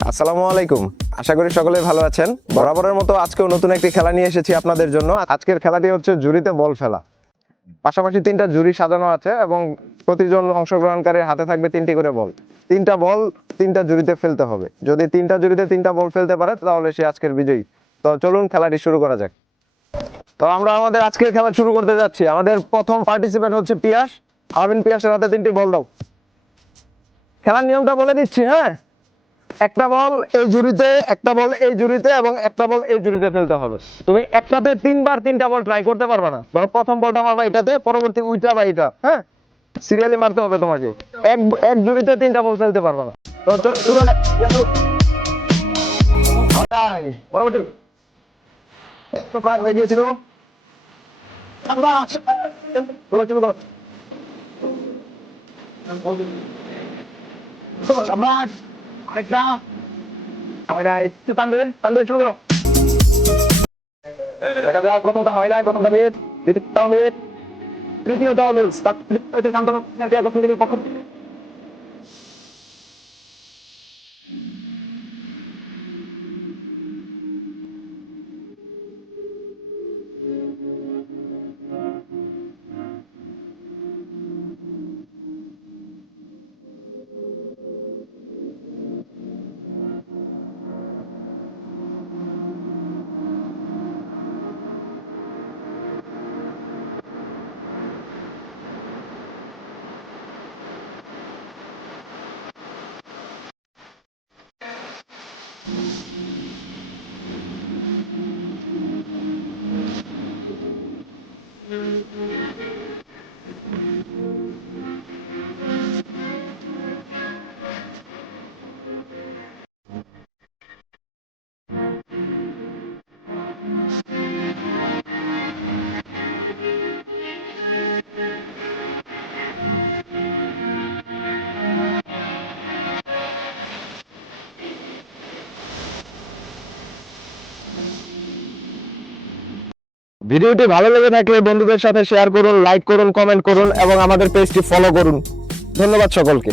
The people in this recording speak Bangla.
আসসালামু আলাইকুম। আশা করি সকলে ভালো আছেন। বরাবরের মতো আজকেও নতুন একটি খেলা নিয়ে এসেছি আপনাদের জন্য। আজকের খেলাটি হচ্ছে ঝুড়িতে বল ফেলা। পাশাপাশি 3টা ঝুড়ি সাজানো আছে এবং প্রতিজন অংশগ্রহণকারীর হাতে থাকবে 3টি করে বল। 3টা বল 3টা ঝুড়িতে ফেলতে হবে। যদি 3টা ঝুড়িতে 3টা বল ফেলতে পারে তাহলে সে আজকের বিজয়ী। তো চলুন খেলাটি শুরু করা যাক। তো আমরা আমাদের আজকের খেলা শুরু করতে যাচ্ছি। আমাদের প্রথম পার্টিসিপেন্ট হচ্ছে পিয়াস। আরবিন, পিয়াসের হাতে 3টি বল দাও। খেলার নিয়মটা বলে দিচ্ছি, হ্যাঁ? একটা বল এই ঝুড়িতে, একটা বল এই ঝুড়িতে এবং একটা বল এই ঝুড়িতে ফেলতে হবে। তুমি একটাতে 3বার 3টা বল ট্রাই করতে পারবে না। ধরো প্রথম বলটা মারবা এটাতে, পরবর্তী উইটা বা এটা, হ্যাঁ? সিরিয়ালি মারতে হবে তোমাকে। এক এক ঝুড়িতে 3টা বল ফেলতে পারবে না। তো শুরু। পরবর্তী একটু কাজ হয়ে গিয়েছিল। আমরা শুরু করো। সম্রাট আরেকটা একটু টানবে শুরু করো। দেখা যাক প্রথমটা হয় নাই, প্রথমটা মিনিট, দ্বিতীয়টা মিনিট, তৃতীয়টা মিনিট। শান্তনু পক্ষ থেকে। ভিডিওটি ভালো লেগে থাকলে বন্ধুদের সাথে শেয়ার করুন, লাইক করুন, কমেন্ট করুন এবং আমাদের পেজটি ফলো করুন। ধন্যবাদ সকলকে।